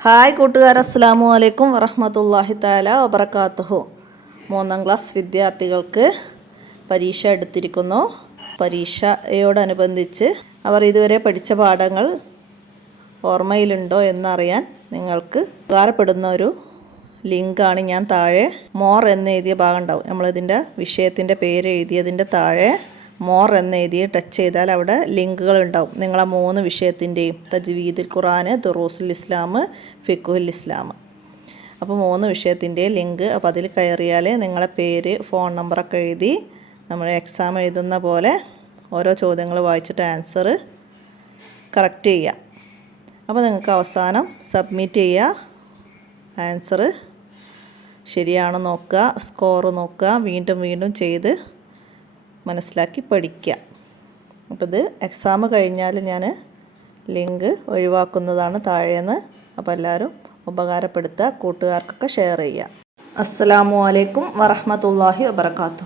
Hi കൂട്ടുകാർ അസ്സാമു അലൈക്കും വറഹമത്തല്ലാഹി താല വബർക്കാത്തുഹു മൂന്നാം ക്ലാസ് വിദ്യാർത്ഥികൾക്ക് പരീക്ഷ എടുത്തിരിക്കുന്നു. പരീക്ഷയോടനുബന്ധിച്ച് അവർ ഇതുവരെ പഠിച്ച പാഠങ്ങൾ ഓർമ്മയിലുണ്ടോ എന്നറിയാൻ നിങ്ങൾക്ക് ഉപകാരപ്പെടുന്ന ഒരു ലിങ്കാണ് ഞാൻ താഴെ മോർ എന്ന് എഴുതിയ ഭാഗം ഉണ്ടാവും. നമ്മളിതിന്റെ വിഷയത്തിന്റെ പേര് എഴുതിയതിന്റെ താഴെ മോർ എന്ന് എഴുതി ടച്ച് ചെയ്താൽ അവിടെ ലിങ്കുകൾ ഉണ്ടാവും. നിങ്ങളെ മൂന്ന് വിഷയത്തിന്റെയും. തജ്വീദുൽ ഖുറാൻ ദുറൂസുൽ ഇസ്ലാം ഫിഖുൽ ഇസ്ലാം. അപ്പോൾ മൂന്ന് വിഷയത്തിന്റെ ലിങ്ക് അപ്പോൾ അതിൽ കയറിയാൽ നിങ്ങളെ പേര് ഫോൺ നമ്പറൊക്കെ എഴുതി നമ്മൾ എക്സാം എഴുതുന്ന പോലെ ഓരോ ചോദ്യങ്ങൾ വായിച്ചിട്ട് ആൻസർ കറക്റ്റ് ചെയ്യുക. അപ്പോൾ നിങ്ങൾക്ക് അവസാനം സബ്മിറ്റ് ചെയ്യുക. ആൻസർ ശരിയാണോ നോക്കുക സ്കോർ നോക്കുക വീണ്ടും വീണ്ടും ചെയ്ത് മനസ്സിലാക്കി പഠിക്കുക. അപ്പോൾ ഇത് എക്സാം കഴിഞ്ഞാൽ ഞാൻ ലിങ്ക് ഒഴിവാക്കുന്നതാണ് താഴേന്ന്. അപ്പോൾ എല്ലാവരും ഉപകാരപ്പെടുത്തുക കൂട്ടുകാർക്കൊക്കെ ഷെയർ ചെയ്യുക. അസ്സലാമു അലൈക്കും വറഹമത്തല്ലാഹി വബർക്കാത്തു